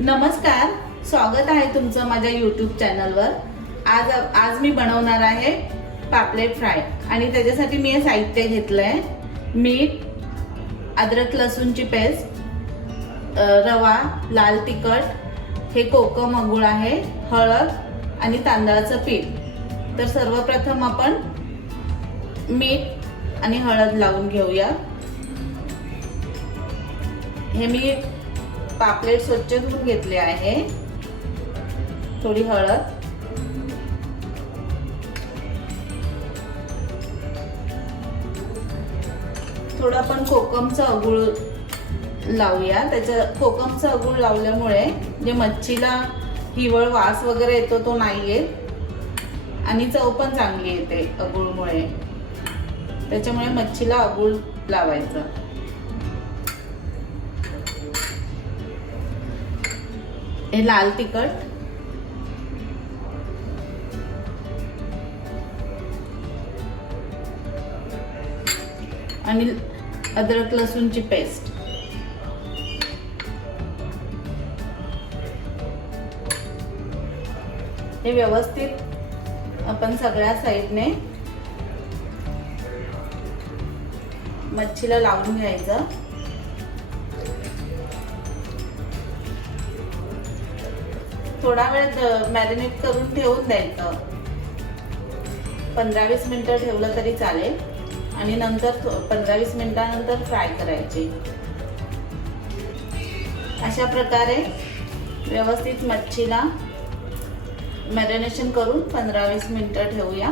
नमस्कार, स्वागत आहे तुमचं माझ्या YouTube चॅनलवर। आज मी बनवणार आहे पापलेट फ्राय आणि त्याच्यासाठी मी हे साहित्य घेतलंय। मीठ, अद्रक लसूणची पेस्ट, रवा, लाल तिखट, हे कोकम अगूळ आहे, हळद आणि तांदळाचं पीठ। तर सर्वप्रथम आपण मीठ आणि हळद लावून घेऊया। हे मी पापलेट स्वच्छ धुवून घेतले आहे। थोडी हळद, थोडं आपण कोकमचं अगूळ लावूया। त्याच्या कोकमचं अगूळ लावल्यामुळे जे मच्छीला हिरवळ वास वगैरे येतो तो नाही येत आणि चव पण चांगली येते अगूळमुळे। त्याच्यामुळे मच्छीला अगूळ लावायचं। हे लाल तिखट, आणि अद्रक लसूणची पेस्ट। हे व्यवस्थित आपण सगळ्या साईडने मच्छीला लावून घ्यायचं। थोडा वेळ मॅरिनेट करून ठेवून द्यायचं। 15-20 मिनिटं ठेवलं तरी चालेल आणि नंतर 15-20 मिनिटांनंतर फ्राय करायचे। अशा प्रकारे व्यवस्थित मच्छीला मॅरिनेशन करून 15-20 मिनिटं ठेवूया।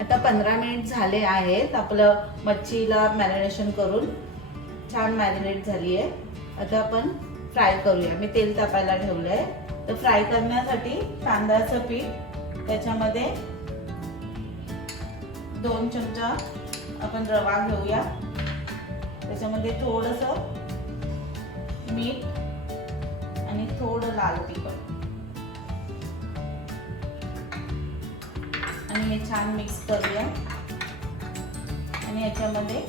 आता 15 मिनिट झाले आहेत। आपलं मच्छीला मॅरिनेशन करून छान मॅरिनेट झाली आहे। आता आपण फ्राय करूया। मी तेल तापायला ठेवलंय। तर फ्राय करण्यासाठी तांदळाचं पीठ, त्याच्यामध्ये 2 चमचा आपण रवा घेऊया। त्याच्यामध्ये थोडंसं मीठ आणि थोडं लाल तिखट आणि हे छान मिक्स करूया। आणि याच्यामध्ये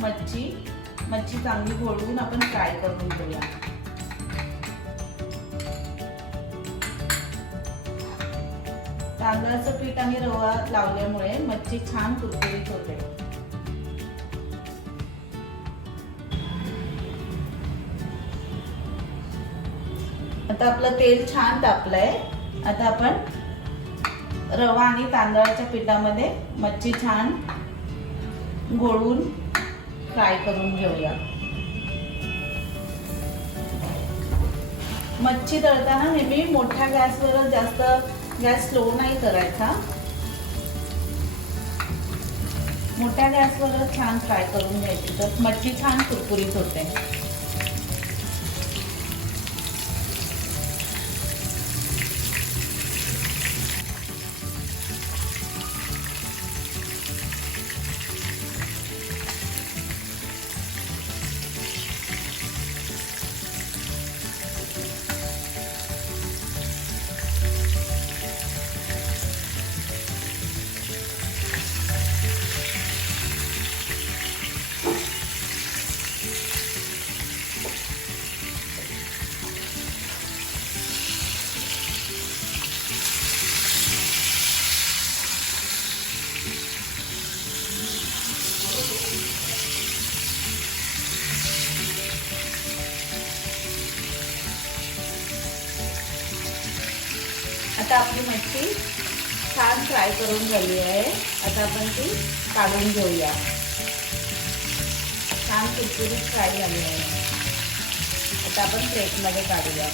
मच्छी चांगली घोळवून आपण फ्राय करून घेऊया। तांदळाचं पीठ आणि रवा लावल्यामुळे मच्छी छान कुरकुरीत होते। आता आपलं तेल छान तापलंय। आता आपण रवा आणि तांदळाच्या पिठामध्ये मच्छी छान घोळवून फ्राय करून घेऊया। मच्छी तळताना नेहमी मोठ्या गॅसवर, जास्त गॅस स्लो नाही करायचा। मोठ्या गॅसवर छान फ्राय करून घ्यायची तर मच्छी छान कुरकुरीत होते। आता आपली मच्छी छान फ्राय करून झाली आहे। आता आपण ती काढून घेऊया। छान कुरकुरीत फ्राय झाली आहे। आता आपण प्लेटमध्ये काढूया।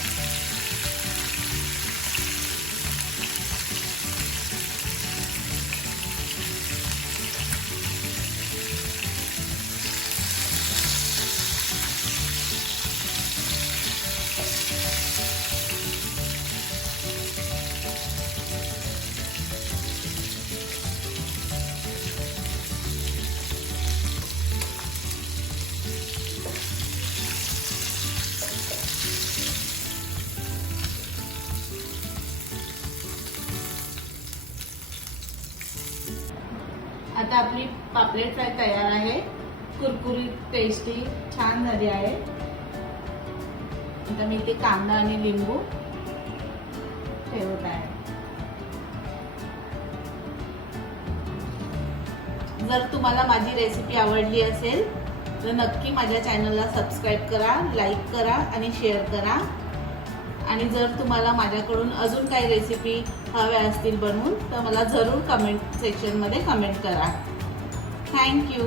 आता आपली पापलेट फ्राय तयार आहे. कुरकुरीत टेस्टी छान झाली आहे. आता मी इथे कांदा आणि लिंबू ठेवत आहे. जर तुम्हाला माझी रेसिपी आवडली असेल तर नक्की माझ्या चॅनलला सबस्क्राईब करा, लाईक करा आणि शेअर करा. आणि जर तुम्हाला माझ्याकडून अजून काही रेसिपी हव्या असतील बनवून तर मला जरूर कमेंट सेक्शनमध्ये कमेंट करा. थँक्यू.